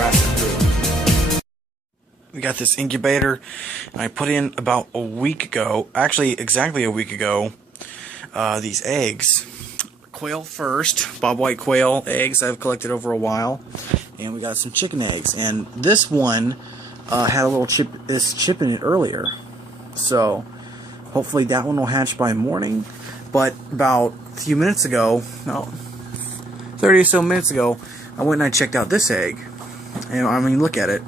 grass and food. We got this incubator, and I put in about a week ago, actually exactly a week ago, these eggs. Quail first, bobwhite quail eggs I've collected over a while, and we got some chicken eggs. And this one had a little chip in it earlier, so hopefully that one will hatch by morning. But about a few minutes ago, no, 30 or so minutes ago, I went and I checked out this egg, and I mean, look at it.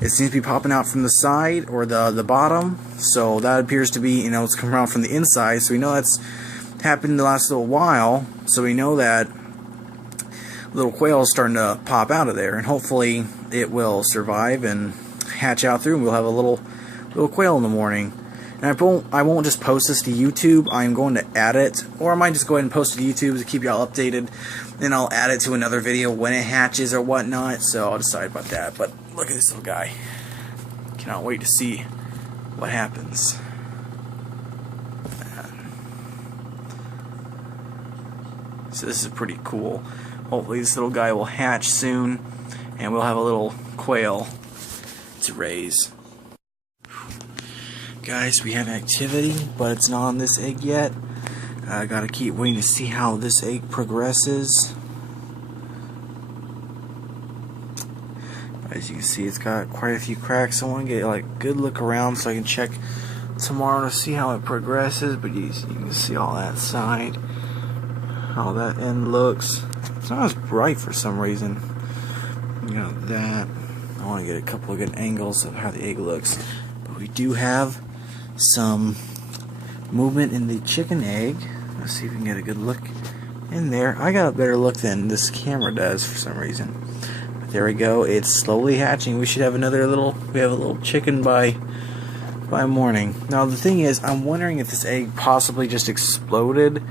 It seems to be popping out from the side or the bottom, so that appears to be, it's coming out from the inside, so we know that's happened in the last little while, so we know that little quail is starting to pop out of there, and hopefully it will survive and hatch out through, and we'll have a little quail in the morning. And I won't just post this to YouTube. I'm going to add it, or I might just go ahead and post it to YouTube to keep y'all updated. Then I'll add it to another video when it hatches or whatnot. So I'll decide about that. But look at this little guy. Cannot wait to see what happens. So this is pretty cool. Hopefully this little guy will hatch soon, and we'll have a little quail to raise. Guys, we have activity, but it's not on this egg yet. I gotta keep waiting to see how this egg progresses. As you can see, it's got quite a few cracks. I want to get like a good look around so I can check tomorrow to see how it progresses. But you can see all that side, how that end looks. It's not as bright for some reason. That. I want to get a couple of good angles of how the egg looks. But we do have some movement in the chicken egg. Let's see if we can get a good look in there. I got a better look than this camera does for some reason. But there we go. It's slowly hatching. We should have a little chicken by morning. Now the thing is, I'm wondering if this egg possibly just exploded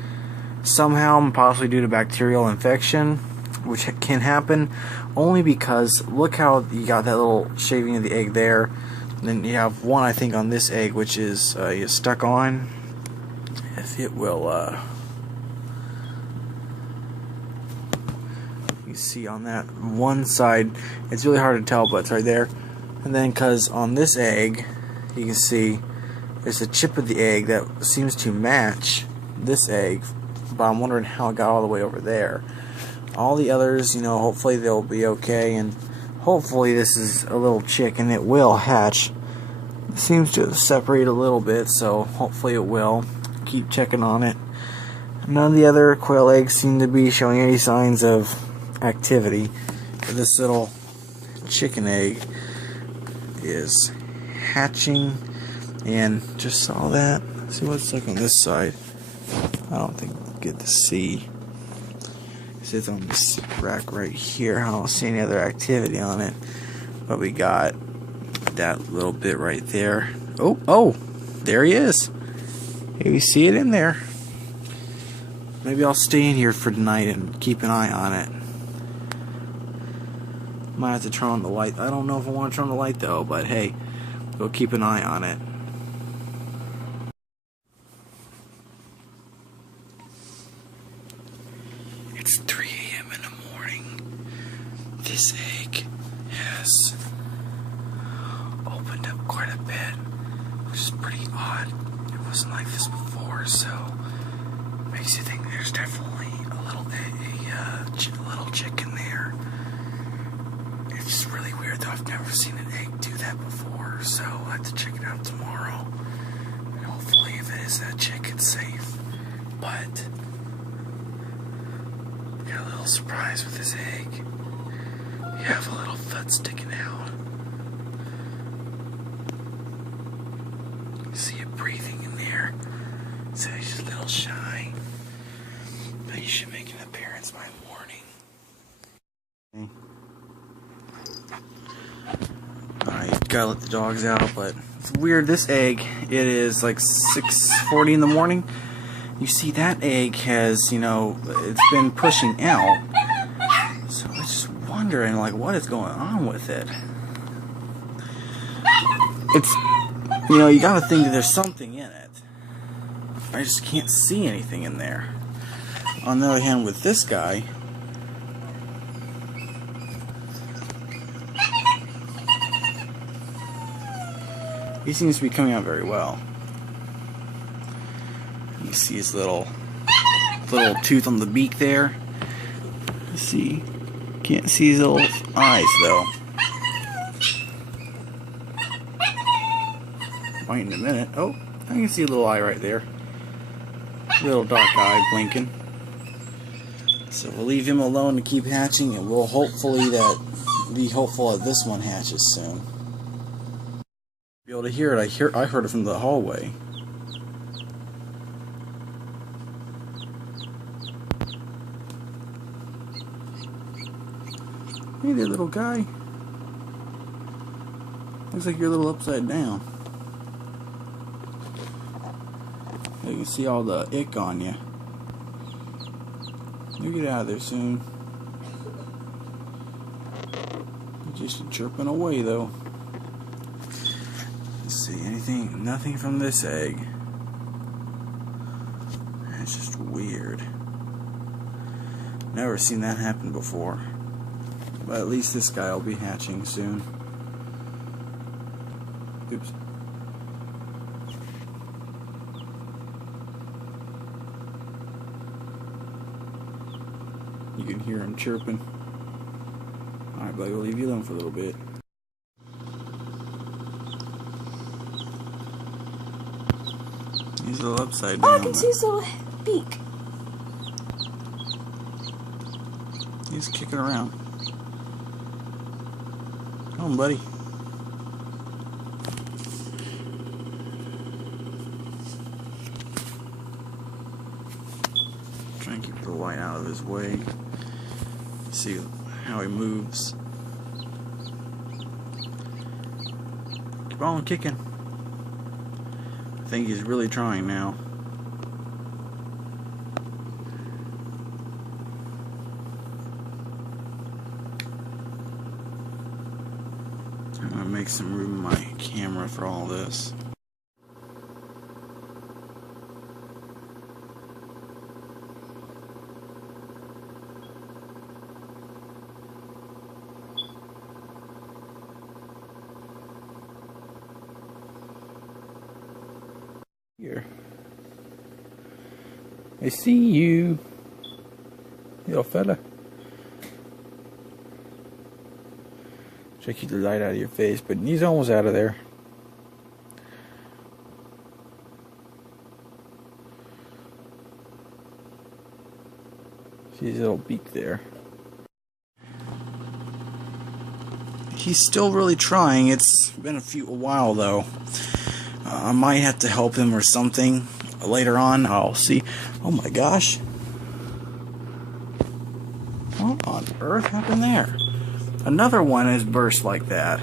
somehow, possibly due to bacterial infection, which can happen only because look how you got that little shaving of the egg there. And then you have one, I think, on this egg, which is stuck on. If it will, you see on that one side, it's really hard to tell, but it's right there. And then, because on this egg, you can see there's a chip of the egg that seems to match this egg, but I'm wondering how it got all the way over there. All the others, hopefully they'll be okay, and hopefully this is a little chick and it will hatch. It seems to separate a little bit, so hopefully it will. Keep checking on it. None of the other quail eggs seem to be showing any signs of activity. But this little chicken egg is hatching, and just saw that. Let's see what's like on this side. I don't think we'll get to see. It's on this rack right here. I don't see any other activity on it, but we got that little bit right there. Oh, there he is. Hey, you see it in there. Maybe I'll stay in here for tonight and keep an eye on it. Might have to turn on the light. I don't know if I want to turn on the light though, but hey, we'll keep an eye on it. It's 3 a.m. in the morning. This egg has opened up quite a bit, which is pretty odd. It wasn't like this before, so makes you think there's definitely a little chicken there. It's really weird though. I've never seen an egg do that before, so I'll have to check it out tomorrow. And hopefully, if it is that chick, it's safe. But got a little surprise with this egg. You have a little foot sticking out. You see it breathing in there. So he's just a little shy. But he should make an appearance by morning. Alright, gotta let the dogs out, but it's weird. This egg, it is like 6:40 in the morning. You see that egg has, it's been pushing out. So I was just wondering, like, what is going on with it? It's, you gotta think that there's something in it. I just can't see anything in there. On the other hand, with this guy, He seems to be coming out very well. You see his little tooth on the beak there. Let's see. Can't see his little eyes though. Might in a minute. Oh, I can see a little eye right there. Little dark eye blinking. So we'll leave him alone to keep hatching, and we'll be hopeful that this one hatches soon. Be able to hear it. I heard it from the hallway. Hey there, little guy. Looks like you're a little upside down. You can see all the ick on you. You get out of there soon. You're just chirping away though. Let's see, nothing from this egg. That's just weird. Never seen that happen before. But at least this guy will be hatching soon. Oops. You can hear him chirping. Alright, buddy, we'll leave you alone for a little bit. He's a little upside down. Oh, I can see his little beak. He's kicking around. Come on, buddy. Try and keep the light out of his way. See how he moves. Keep on kicking. I think he's really trying now. I'm gonna make some room in my camera for all this. Here. I see you, little fella. Try to keep the light out of your face, but he's almost out of there. See his little beak there. He's still really trying. It's been a while though. I might have to help him or something later on. I'll see. Oh my gosh. What on earth happened there? Another one has burst like that.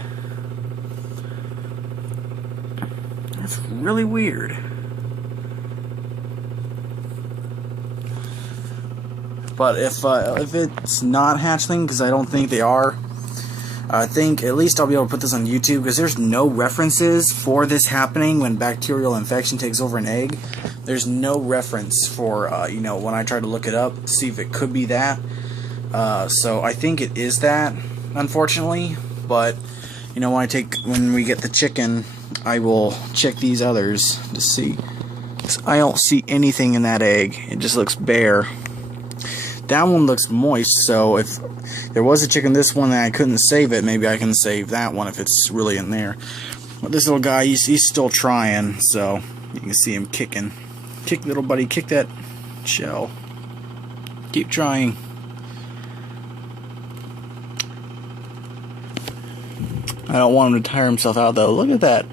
That's really weird. But if it's not hatchling, because I don't think they are, I think at least I'll be able to put this on YouTube, because there's no references for this happening when bacterial infection takes over an egg. There's no reference for, you know, when I try to look it up, see if it could be that. So I think it is that, unfortunately. But, you know, when we get the chicken, I will check these others to see. 'Cause I don't see anything in that egg. It just looks bare. That one looks moist, so if there was a chicken, this one, that I couldn't save it, maybe I can save that one if it's really in there. But this little guy, he's still trying, so you can see him kicking. Kick, little buddy, kick that shell. Keep trying. I don't want him to tire himself out, though. Look at that.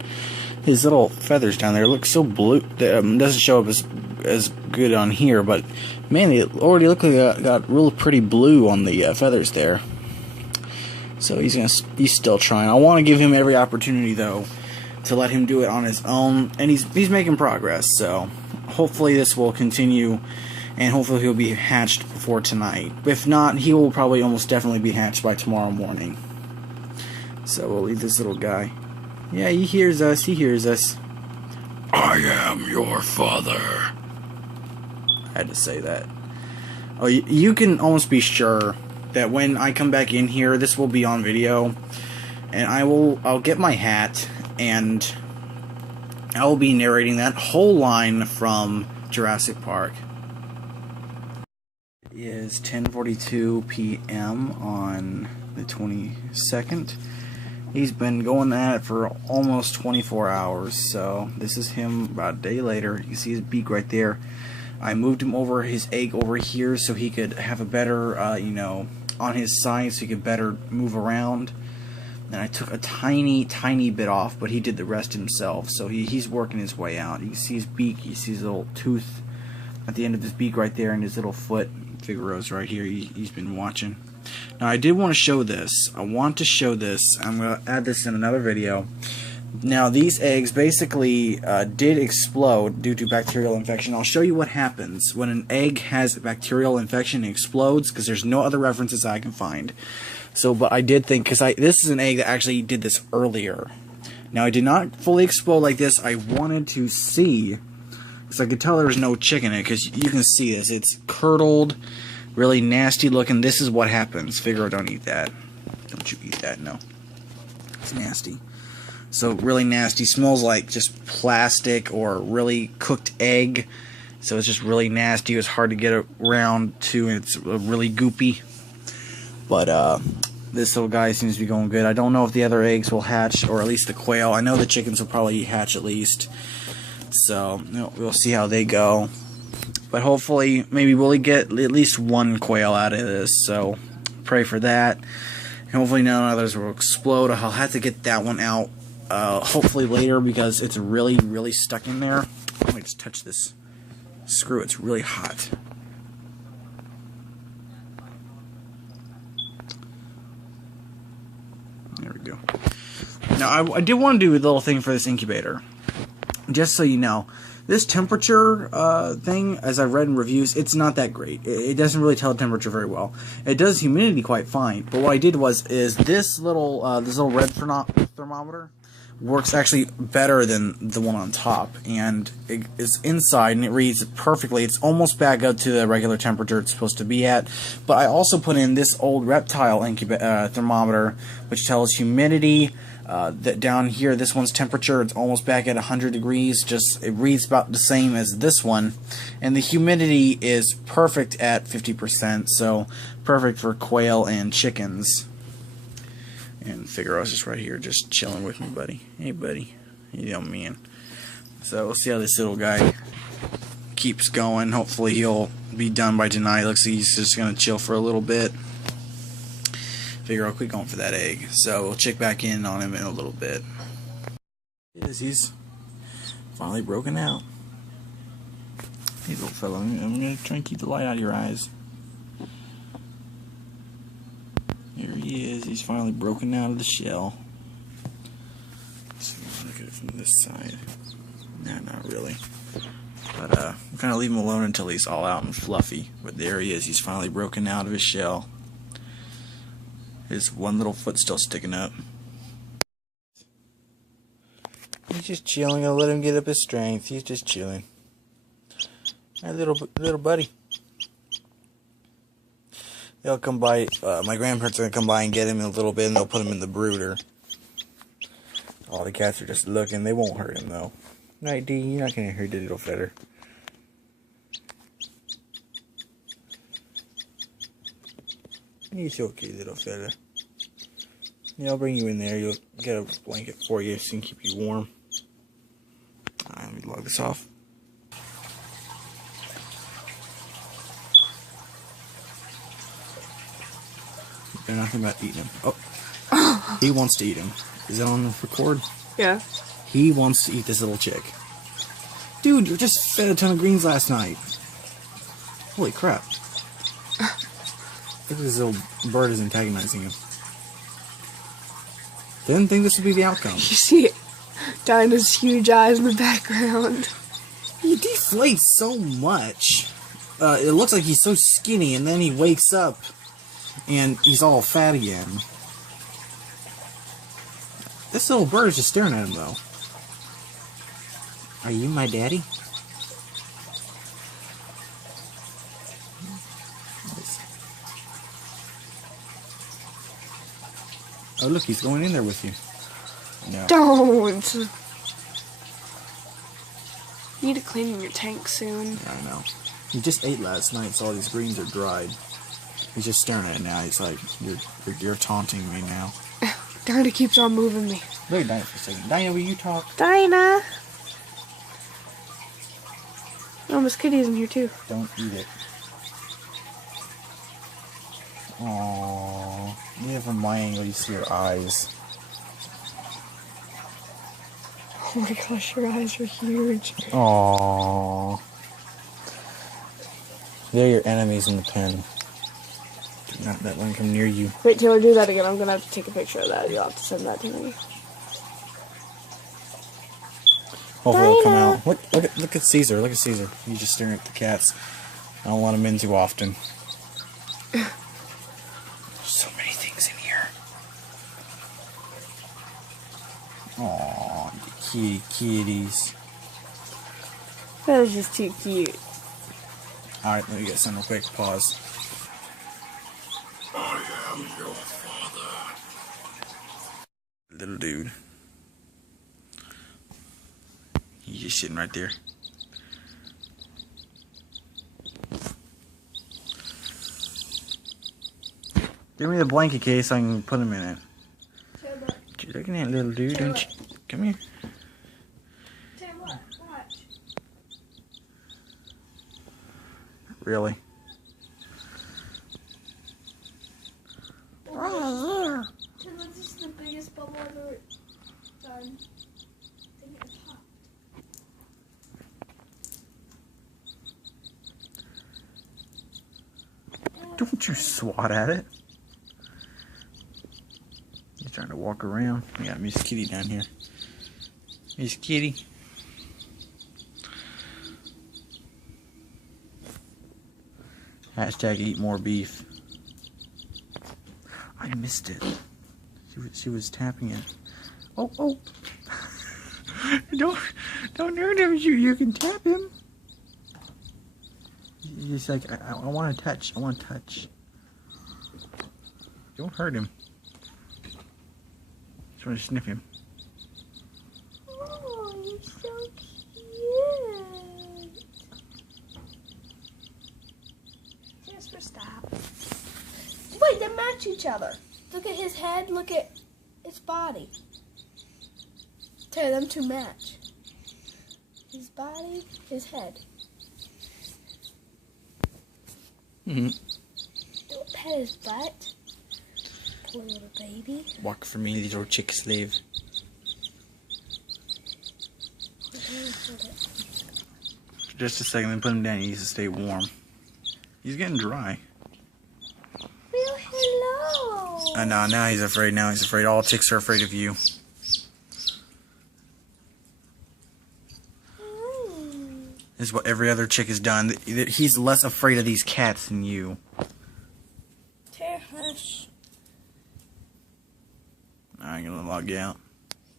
His little feathers down there look so blue. Doesn't show up as good on here, but man, it already look like it got real pretty blue on the feathers there. So he's still trying. I want to give him every opportunity though to let him do it on his own, and he's making progress. So hopefully this will continue, and hopefully he'll be hatched before tonight. If not, he will probably almost definitely be hatched by tomorrow morning. So we'll leave this little guy. Yeah, he hears us. He hears us. I am your father. I had to say that. Oh, you can almost be sure that when I come back in here, this will be on video, and I'll get my hat and I will be narrating that whole line from Jurassic Park. It is 10:42 p.m. on the 22nd. He's been going at it for almost 24 hours, so this is him about a day later. You see his beak right there. I moved him over, his egg over here, so he could have a better, on his side, so he could better move around. And I took a tiny bit off, but he did the rest himself, so he's working his way out. You can see his beak, you see his little tooth at the end of his beak right there, and his little foot. Figaro's right here, he's been watching. Now I did want to show this. I want to show this. I'm going to add this in another video. Now these eggs basically did explode due to bacterial infection. I'll show you what happens when an egg has a bacterial infection and explodes, because there's no other references I can find. So, but I did think, because this is an egg that actually did this earlier. Now I did not fully explode like this. I wanted to see, because I could tell there was no chicken in it, because you can see this. It's curdled, really nasty looking. This is what happens. Figaro, don't eat that. Don't you eat that, no. It's nasty. So really nasty. Smells like just plastic or really cooked egg. So it's just really nasty. It's hard to get around to, and it's really goopy. But this little guy seems to be going good. I don't know if the other eggs will hatch, or at least the quail. I know the chickens will probably hatch at least. So we'll see how they go. But hopefully, maybe we'll get at least one quail out of this. So pray for that. And hopefully none others will explode. I'll have to get that one out hopefully later, because it's really stuck in there. Let me just touch this screw. It's really hot. There we go. Now I did want to do a little thing for this incubator. Just so you know, this temperature thing, as I've read in reviews, it's not that great. It doesn't really tell temperature very well. It does humidity quite fine. But what I did is this little red thermometer works actually better than the one on top, and it is inside and it reads perfectly. It's almost back up to the regular temperature it's supposed to be at. But I also put in this old reptile thermometer, which tells humidity. That down here, this one's temperature, it's almost back at 100 degrees. Just it reads about the same as this one, and the humidity is perfect at 50%. So perfect for quail and chickens. And Figaro's just right here, just chilling with me, buddy. Hey, buddy. You know, man. So we'll see how this little guy keeps going. Hopefully he'll be done by tonight. Looks like he's just gonna chill for a little bit. Figaro, quit going for that egg. So we'll check back in on him in a little bit. He's finally broken out. Hey, little fella, I'm gonna try and keep the light out of your eyes. Here he is. He's finally broken out of the shell. So look at it from this side. Nah, not really. But I'm kind of leave him alone until he's all out and fluffy. But there he is. He's finally broken out of his shell. His one little foot still sticking up. He's just chilling. I'll let him get up his strength. He's just chilling. Hey, little buddy. They'll come by. My grandparents are gonna come by and get him in a little bit, and they'll put him in the brooder. All the cats are just looking. They won't hurt him though. Right, D? You're not gonna hurt the little feather. He's okay, little fella. Yeah, I'll bring you in there. You'll get a blanket for you so you can keep you warm. Alright, let me log this off. They're nothing about eating him. Oh, he wants to eat him. Is it on the record? Yeah. He wants to eat this little chick. Dude, you just fed a ton of greens last night. Holy crap. Look at this little bird is antagonizing him. Didn't think this would be the outcome. You see Dinah's huge eyes in the background. He deflates so much. It looks like he's so skinny, and then he wakes up and he's all fat again. This little bird is just staring at him, though. Are you my daddy? Oh, look, he's going in there with you. No. Don't. You need to clean your tank soon. I know. He just ate last night, so all these greens are dried. He's just staring at it now. He's like, you're taunting me now. Dinah keeps on moving me. Look at Dinah for a second. Dinah, will you talk? Dinah! Oh, Miss Kitty's in here too. Don't eat it. Aww. Yeah, from my angle, you see your eyes. Oh my gosh, your eyes are huge. Aww. They're your enemies in the pen. Do not let one come near you. Wait till I do that again. I'm gonna have to take a picture of that. You'll have to send that to me. Hopefully it'll come out. Look at Caesar. Look at Caesar. He's just staring at the cats. I don't want him in too often. There's so many things in here. Aww, kitties. That is just too cute. Alright, let me get some real quick. Pause. I am your father. Little dude. He's just sitting right there. Give me the blanket case so I can put him in it. You're looking at little dude, don't you? Come here. Really? This is the biggest bubble I've ever done. I think it popped. Don't you swat at it. He's trying to walk around. We got Miss Kitty down here. Miss Kitty. Hashtag eat more beef. I missed it. She was tapping it. Oh. Don't hurt him. You can tap him. He's like, I want to touch. I want to touch. Don't hurt him. Just want to sniff him. Oh, you're so cute. Jasper, stop. Wait, they match each other. Look at his head, look at his body. Tell them to match. His body, his head. Mm-hmm. Don't pet his butt. Poor little baby. Walk for me, little chick slave. For just a second, then put him down. He needs to stay warm. He's getting dry. Well, hello. I know, now he's afraid. Now he's afraid. All chicks are afraid of you. This is what every other chick has done. He's less afraid of these cats than you. Hush. I'm gonna log you out.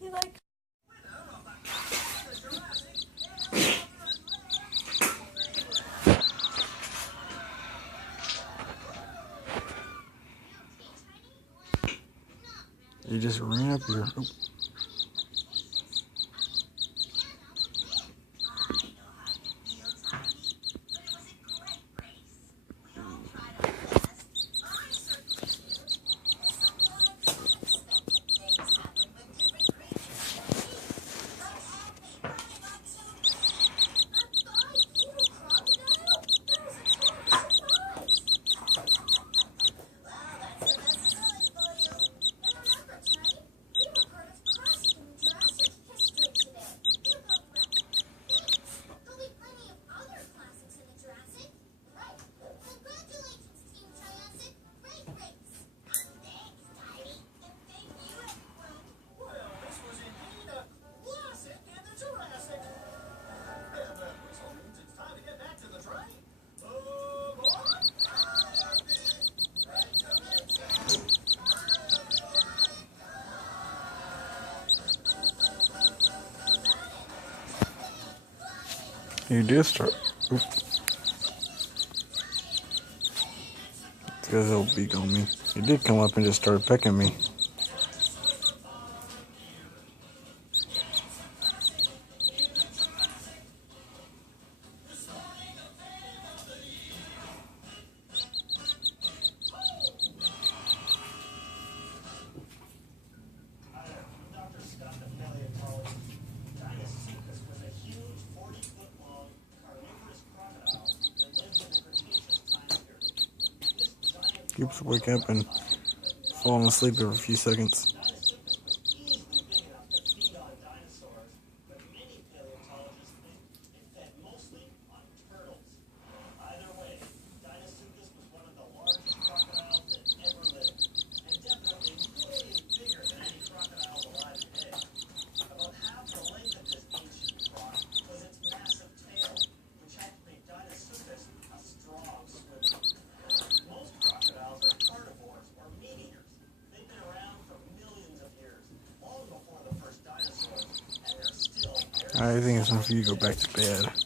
You like... You just ran up here. Oh. You did start. Oops. Because he'll beak on me. He did come up and just started pecking me. Coops wake up and falling asleep every few seconds. I think it's time for you to go back to bed.